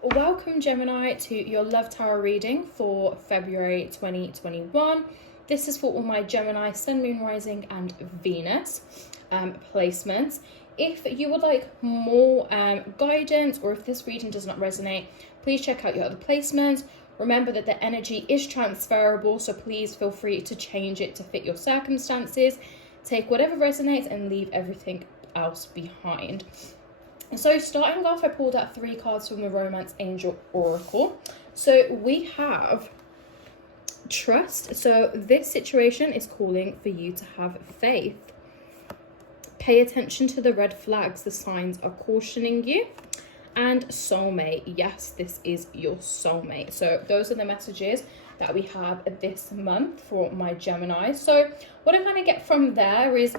Welcome, Gemini, to your Love Tarot reading for February 2021. This is for all my Gemini, Sun, Moon, Rising, and Venus placements. If you would like more guidance, or if this reading does not resonate, please check out your other placements. Remember that the energy is transferable, so please feel free to change it to fit your circumstances. Take whatever resonates and leave everything else behind. So starting off, I pulled out 3 cards from the Romance Angel Oracle. So we have trust. So this situation is calling for you to have faith. Pay attention to the red flags. The signs are cautioning you. And soulmate. Yes, this is your soulmate. So those are the messages that we have this month for my Gemini. So what I kind of get from there is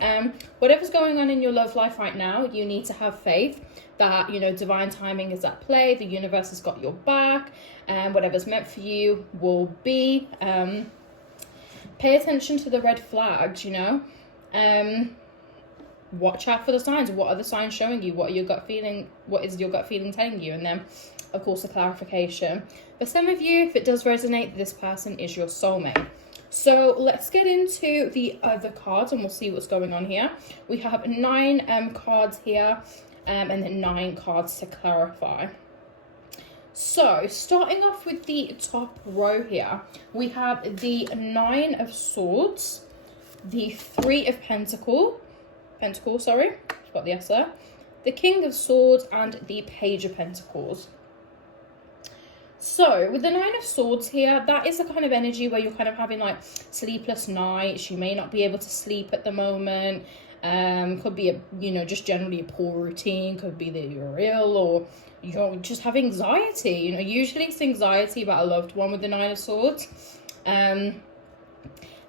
whatever's going on in your love life right now, you need to have faith that, you know, divine timing is at play. The universe has got your back, and whatever's meant for you will be. Pay attention to the red flags, you know. Watch out for the signs. What are the signs showing you? What is your gut feeling telling you? And then, of course, the clarification. For some of you, if it does resonate, this person is your soulmate. So let's get into the other cards and we'll see what's going on here. We have 9 cards here and then 9 cards to clarify. So starting off with the top row here, we have the 9 of Swords, the 3 of Pentacles, got the S there, the King of Swords, and the Page of Pentacles. So with the 9 of Swords here, that is the kind of energy where you're kind of having like sleepless nights. You may not be able to sleep at the moment. Could be just generally a poor routine. Could be that you're ill, or you just have anxiety. Usually it's anxiety about a loved one with the 9 of Swords. And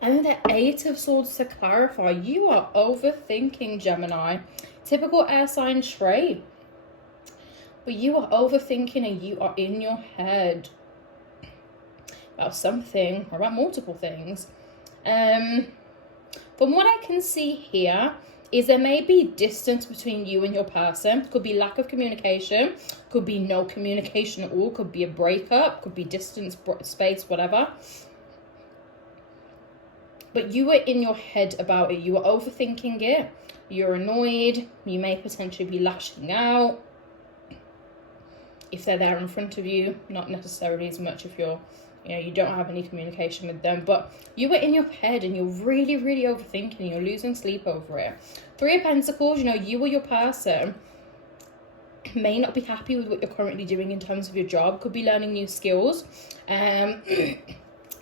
then the 8 of Swords to clarify. You are overthinking, Gemini. Typical air sign trait. But you are overthinking and you are in your head about something or about multiple things. From what I can see here is there may be distance between you and your person. Could be lack of communication. Could be no communication at all. Could be a breakup. Could be distance, space, whatever. But you are in your head about it. You are overthinking it. You're annoyed. You may potentially be lashing out. If they're there in front of you, not necessarily as much if you don't have any communication with them. But you are in your head and you're really, really overthinking. You're losing sleep over it. 3 of Pentacles, you or your person may not be happy with what you're currently doing in terms of your job. Could be learning new skills.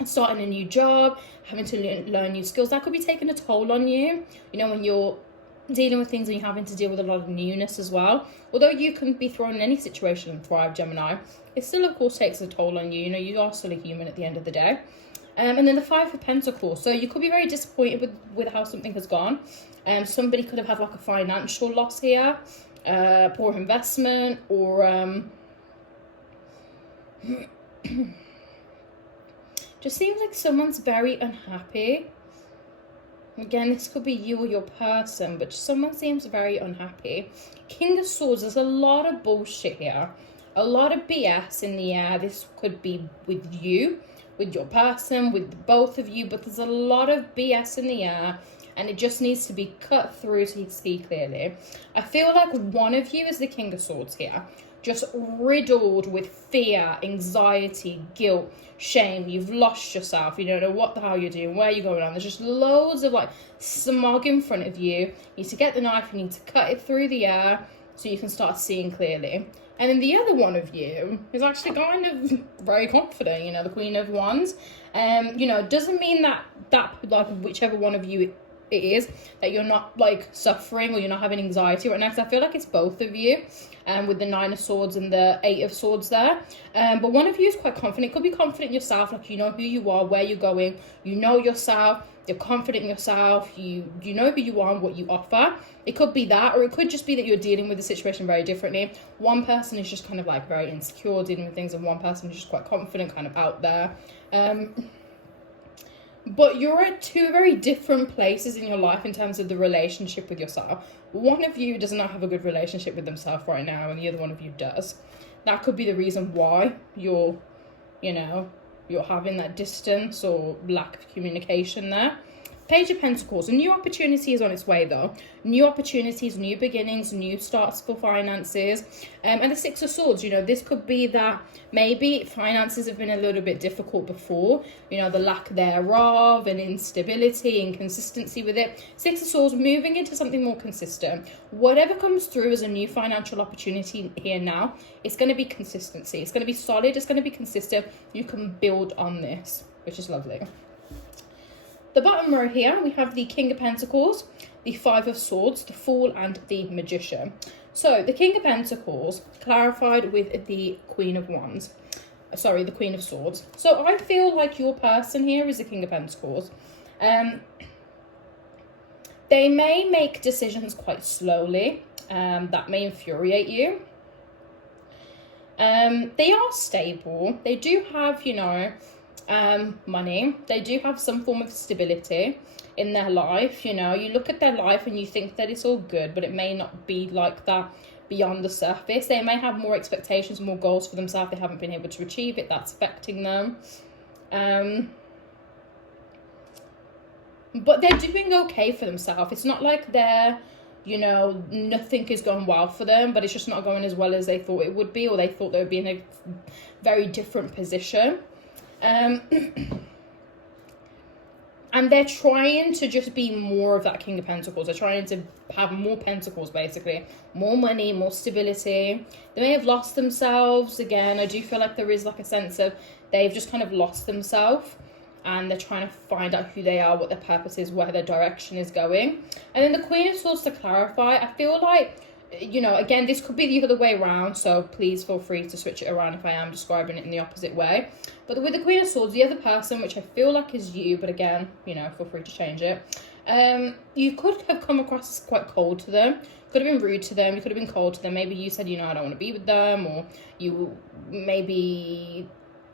Starting a new job, having to learn new skills. That could be taking a toll on you, when you're dealing with things and you're having to deal with a lot of newness as well. Although you can be thrown in any situation and thrive, Gemini, it still, of course, takes a toll on you. You are still a human at the end of the day. And then the 5 of Pentacles. So you could be very disappointed with how something has gone. Somebody could have had like a financial loss here, poor investment, or just seems like someone's very unhappy. Again, this could be you or your person, but someone seems very unhappy. King of Swords, there's a lot of bullshit here. A lot of BS in the air. This could be with you, with your person, with both of you, but there's a lot of BS in the air, and it just needs to be cut through so you can see clearly. I feel like one of you is the King of Swords here. Just riddled with fear, anxiety, guilt, shame. You've lost yourself. You don't know what the hell you're doing, where you're going on. There's just loads of like smog in front of you. You need to get the knife, you need to cut it through the air so you can start seeing clearly. And then the other one of you is actually kind of very confident, the Queen of Wands. Doesn't mean that like whichever one of you it is, that you're not like suffering or you're not having anxiety right now, because I feel like it's both of you, with the 9 of Swords and the 8 of Swords there. But one of you is quite confident. Could be confident in yourself, like you know who you are, where you're going, you know yourself, you're confident in yourself, you know who you are and what you offer. It could be that, or it could just be that you're dealing with the situation very differently. One person is just kind of like very insecure dealing with things, and one person is just quite confident, kind of out there. But you're at 2 very different places in your life in terms of the relationship with yourself. One of you does not have a good relationship with themselves right now, and the other one of you does. that could be the reason why you're, you know, you're having that distance or lack of communication there. Page of Pentacles, a new opportunity is on its way though. New opportunities, new beginnings, new starts for finances. And the Six of Swords, you know, this could be that maybe finances have been a little bit difficult before, you know, the lack thereof and instability, inconsistency with it. Six of Swords, moving into something more consistent. Whatever comes through as a new financial opportunity here now, it's going to be consistency. It's going to be solid. It's going to be consistent. You can build on this, which is lovely. The bottom row here, we have the King of Pentacles, the Five of Swords, the Fool, and the Magician. So the King of Pentacles clarified with the Queen of Wands. Sorry, the Queen of Swords. So I feel like your person here is the King of Pentacles. They may make decisions quite slowly. That may infuriate you. They are stable. They do have, you know, money. They do have some form of stability in their life. You know, you look at their life and you think that it's all good, but it may not be like that beyond the surface. They may have more expectations, more goals for themselves. They haven't been able to achieve it. That's affecting them. But they're doing okay for themselves. It's not like they're, you know, nothing is going well for them, but it's just not going as well as they thought it would be, or they thought they would be in a very different position. And they're trying to just be more of that King of Pentacles. They're trying to have more pentacles, basically. More money, more stability. They may have lost themselves. Again, I do feel like there is like a sense of they've just kind of lost themselves. And they're trying to find out who they are, what their purpose is, where their direction is going. And then the Queen of Swords, to clarify, I feel like, you know, again, this could be the other way around, so please feel free to switch it around if I am describing it in the opposite way. But with the Queen of Swords, the other person, which I feel like is you, but again, you know, feel free to change it. You could have come across as quite cold to them. Could have been rude to them. You could have been cold to them. Maybe you said, you know, I don't want to be with them, or you maybe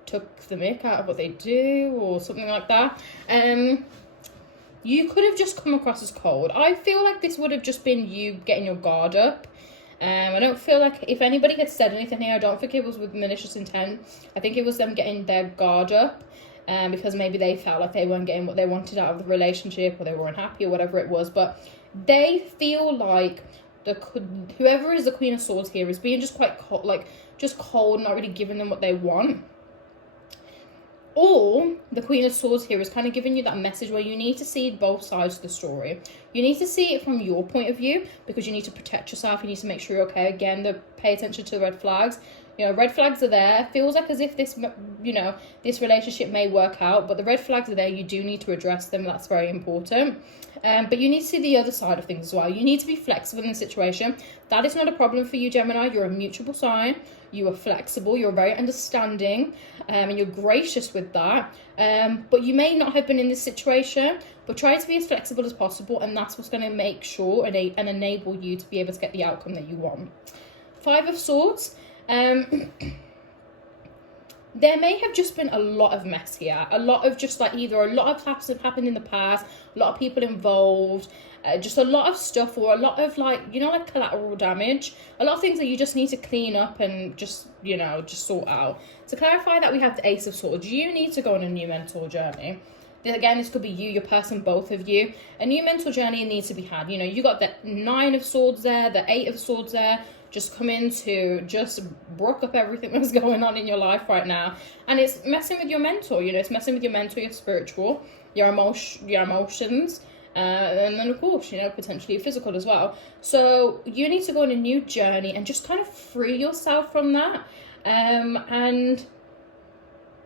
took the mick out of what they do, or something like that. You could have just come across as cold. I feel like this would have just been you getting your guard up. I don't feel like if anybody had said anything here, I don't think it was with malicious intent. I think it was them getting their guard up, because maybe they felt like they weren't getting what they wanted out of the relationship, or they were unhappy, or whatever it was. But they feel like whoever is the Queen of Swords here is being just quite cold, like just cold, not really giving them what they want. Or the Queen of Swords here is kind of giving you that message where you need to see both sides of the story. You need to see it from your point of view, because you need to protect yourself. You need to make sure you're okay. Again, pay attention to the red flags. You know, red flags are there. It feels like as if this, you know, this relationship may work out, but the red flags are there. You do need to address them. That's very important. But you need to see the other side of things as well. You need to be flexible in the situation. That is not a problem for you, Gemini. You're a mutual sign. You are flexible. You're very understanding, and you're gracious with that. But you may not have been in this situation, but try to be as flexible as possible, and that's what's going to make sure and enable you to be able to get the outcome that you want. Five of Swords. There may have just been a lot of mess here. A lot of just like either a lot of things have happened in the past, a lot of people involved, just a lot of stuff, or a lot of like, you know, like collateral damage. A lot of things that you just need to clean up and just, you know, just sort out. To clarify that, we have the Ace of Swords. You need to go on a new mental journey. Again, this could be you, your person, both of you. A new mental journey needs to be had. You know, you got the Nine of Swords there, the Eight of Swords there, just come in to just broke up everything that's going on in your life right now. And it's messing with your mental, you know, it's messing with your mental, your spiritual, your emotions, and then of course, you know, potentially physical as well. So you need to go on a new journey and just kind of free yourself from that, and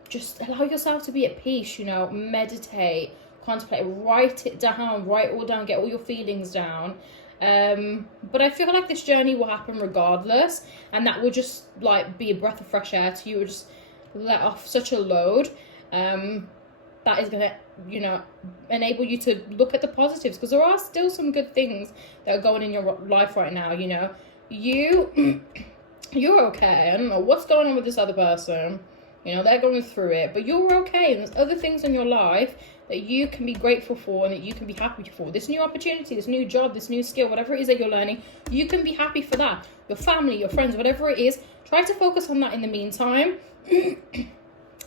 just allow yourself to be at peace, you know, meditate, contemplate, write it down, write it all down, get all your feelings down. But I feel like this journey will happen regardless, and that will just like be a breath of fresh air to you. Will just let off such a load that is gonna, you know, enable you to look at the positives, because there are still some good things that are going in your life right now. You know, you're okay. I don't know what's going on with this other person. You know, they're going through it, but you're okay. And there's other things in your life that you can be grateful for and that you can be happy for. This new opportunity, this new job, this new skill, whatever it is that you're learning, you can be happy for that. Your family, your friends, whatever it is, try to focus on that in the meantime.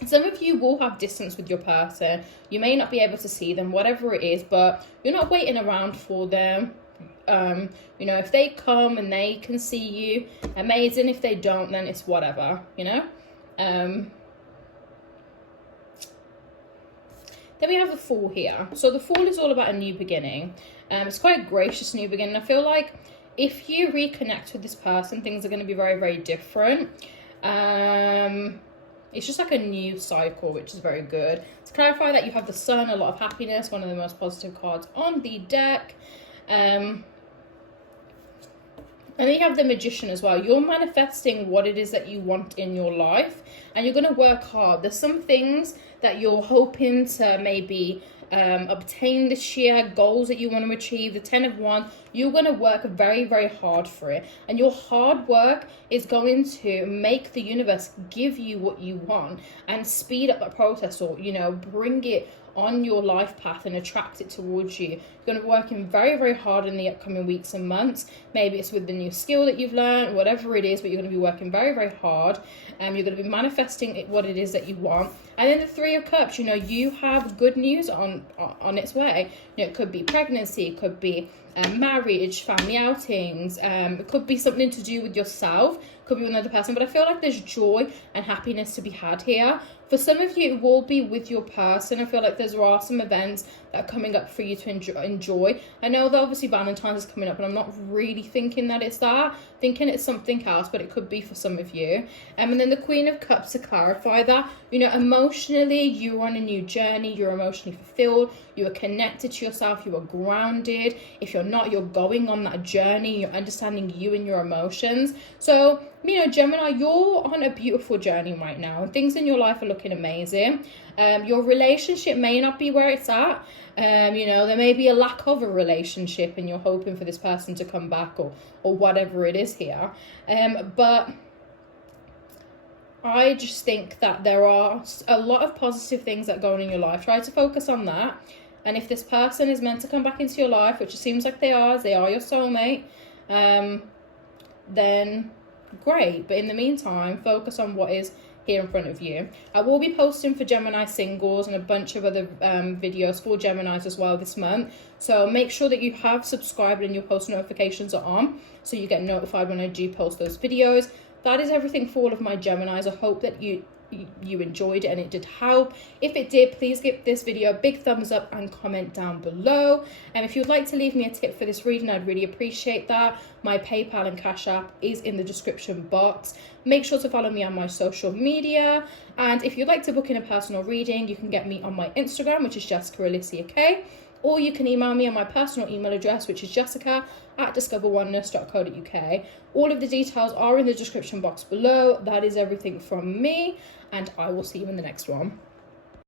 Some of you will have distance with your person. You may not be able to see them, whatever it is, but you're not waiting around for them. You know, if they come and they can see you, amazing. If they don't, then it's whatever, you know. Then we have the Fool here. So the Fool is all about a new beginning. It's quite a gracious new beginning. I feel like if you reconnect with this person, things are going to be very, very different. It's just like a new cycle, which is very good. To clarify that, you have the Sun, a lot of happiness, one of the most positive cards on the deck. And then you have the Magician as well. You're manifesting what it is that you want in your life, and you're going to work hard. There's some things that you're hoping to maybe obtain this year, goals that you want to achieve. The 10 of Wands, you're going to work very, very hard for it. And your hard work is going to make the universe give you what you want and speed up that process, or, you know, bring it on your life path and attract it towards you. You're going to be working very, very hard in the upcoming weeks and months. Maybe it's with the new skill that you've learned, whatever it is, but you're going to be working very, very hard. You're going to be manifesting what it is that you want. And then the Three of Cups, you know, you have good news on its way. You know, it could be pregnancy, it could be marriage, family outings, it could be something to do with yourself, could be with another person, but I feel like there's joy and happiness to be had here. For some of you, it will be with your person. I feel like there are some events that are coming up for you to enjoy. I know that obviously Valentine's is coming up, but I'm not really thinking that it's that. Thinking it's something else, but it could be for some of you. And then the Queen of Cups, to clarify that, you know, emotionally, you're on a new journey, you're emotionally fulfilled, you are connected to yourself, you are grounded. If you're not, you're going on that journey, you're understanding you and your emotions. So, you know, Gemini, you're on a beautiful journey right now, and things in your life are looking amazing. Your relationship may not be where it's at. You know, there may be a lack of a relationship and you're hoping for this person to come back, or whatever it is here. But I just think that there are a lot of positive things that go on in your life. Try to focus on that. And if this person is meant to come back into your life, which it seems like they are your soulmate, then great. But in the meantime, focus on what is here in front of you. I will be posting for Gemini singles and a bunch of other videos for Geminis as well this month. So make sure that you have subscribed and your post notifications are on, so you get notified when I do post those videos. That is everything for all of my Geminis. I hope that you enjoyed it and it did help. If it did, please give this video a big thumbs up and comment down below. And if you'd like to leave me a tip for this reading, I'd really appreciate that. My PayPal and Cash App is in the description box. Make sure to follow me on my social media. And if you'd like to book in a personal reading, you can get me on my Instagram, which is Jessica Alicia K. Or you can email me on my personal email address, which is jessica@discoveroneness.co.uk. All of the details are in the description box below. That is everything from me, and I will see you in the next one.